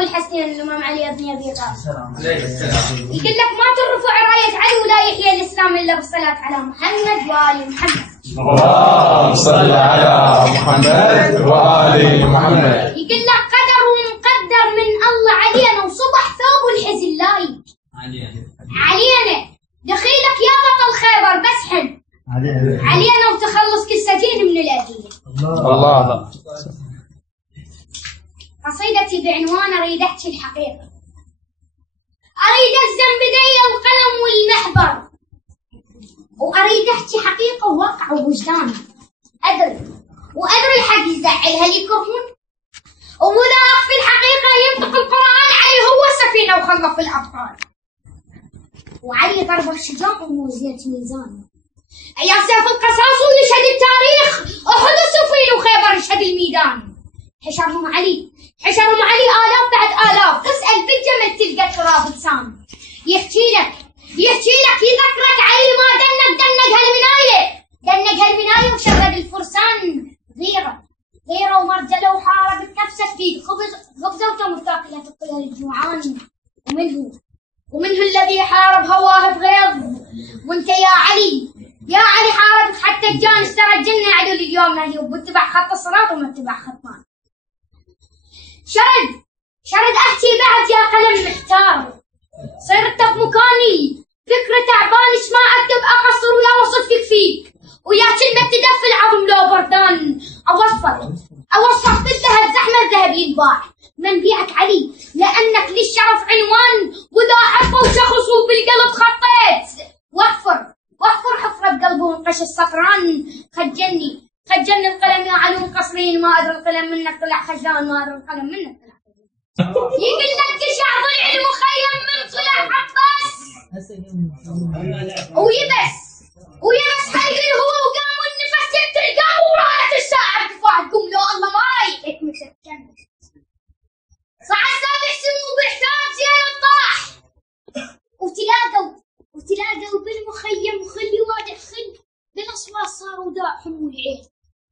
ابو الحسنين الامام علي بن ابي طالب. يقول لك ما ترفع رايه علي ولا يحيى الاسلام الا بالصلاه على محمد وال محمد. اللهم صل على محمد وآل محمد. يقول لك قدر ومقدر من الله علينا وصبح ثوب الحزن لايق علينا دخيلك يا بطل خيبر بس حل علينا وتخلص كل سجين من الأذية. الله. قصيدتي بعنوان أريد أحكي الحقيقة. أريد ألزم بدي القلم والمحبر وأريد أحكي حقيقة وواقع ووجدان. أدري الحق يزعل هل يكرهون؟ وإذا أخفي الحقيقة ينطق القرآن علي هو السفينة وخلف الأبطال. وعلي ضرب الشجاع وموزية ميزان. يا سيف القصاص يشهد التاريخ أحد السفين وخيبر يشهد الميدان. حشرهم علي آلاف بعد آلاف تسأل بالجمل تلقى تراب لسان. يحكي لك يذكرك علي ما دنق هالمناية وشرد الفرسان غيره ومرجله وحارب الكبسة في خبزة وتمر تاكلها الطير الجوعان. ومنه الذي حارب هواه بغيظ. وانت يا علي حاربت حتى الجانس ترى الجنة عدو اليوم نهيوب واتبع خط الصراط وما اتبع خطان. شرد احكي بعد يا قلم محتار. صرت بمكاني فكرة تعبان ايش ما اكتب اقصر ويا وصف يكفيك ويا كلمة تدفي العظم لو بردان. اوصف بالذهب زحمة الذهب ينباع من بيعك علي لانك للشرف عنوان واذا حبوا شخصوا بالقلب خطيت. واحفر حفرة بقلبه وانقش الصفران. خجلني القلم يا علوم قصرين ما ادري القلم منك طلع خجلان ما ادري القلم منك طلع خجلان. يقول لك تشع ضلع المخيم من طلع عباس ويبس حلق الهو وقام والنفس يقتل قام ورانت الساعة بفاعل قوم لو الله ما رايحك مثل كمل. صعد سابع سمو بحساب زين الطاح وتلاقوا بالمخيم خلي وادع خل بالاصوات صاروا داعهم والعين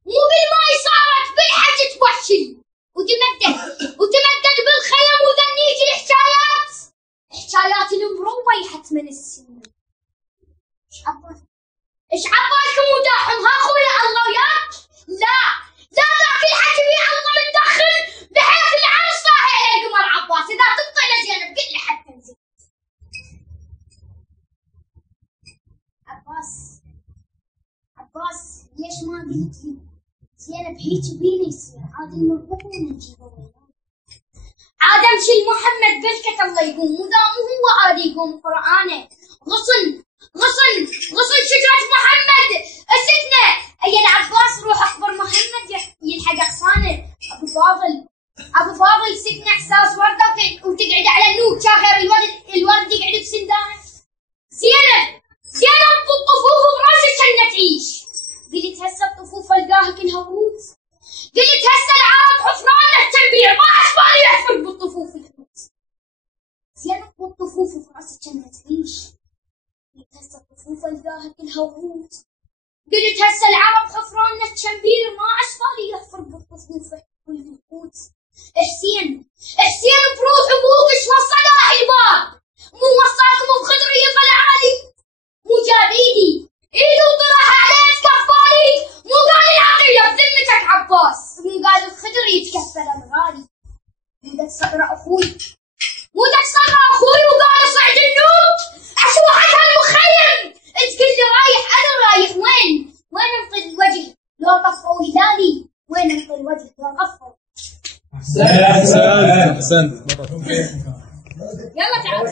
مو بالماي صارت بالحج تبشل وتمدد بالخيم وذنيت الحكايات المرويحة من السنين. ايش عبالكم وداعهم ها خويا الله وياك؟ لا ذاك الحكي في الله متدخل بحيث العرس صاحي على القمر عباس اذا تبطل زينب قل لي حتى نزل. عباس ليش ما قلت لي زينب هيك بينا يصير عاد نربطه ونجيبه عاد امشي محمد بلكة الله يقوم وذا مو هو عادي يقوم قرآنه غصن شجرة محمد السكنة اي العباس روح اخبر محمد يلحق اغصانه. ابو فاضل سكنة احساس وردة وتقعد على النوك شاهر الورد يقعد بسندانه. زينب بالطفوف براسك كنا تعيش. قلت هسه الطفوف القاها كلها ورود. قلت هسه العرب حفران التنبيع ما عجبالي يحفر بالطفوف الحوت. زينب بالطفوف براسك كنا تعيش. قلت هسه الطفوف القاها كلها ورود. قلت هسه العرب حفران التنبيع ما عجبالي يحفر بالطفوف الحوت. حسين بروح ابوك وصلها الباب مو وصلكم بخضريه فالعالي مو جاب ايدي وطرح عليه تكفالي مو قال العقيله بذمتك عباس مو قال الخضر يتكفل الغالي. مو تصدر اخوي وقال صعد النوب اشوحك المخيم تقول لي رايح انا رايح وين انطي الوجه لو طفوا هلالي وين انطي الوجه لو طفوا. احسنت. يلا تعال.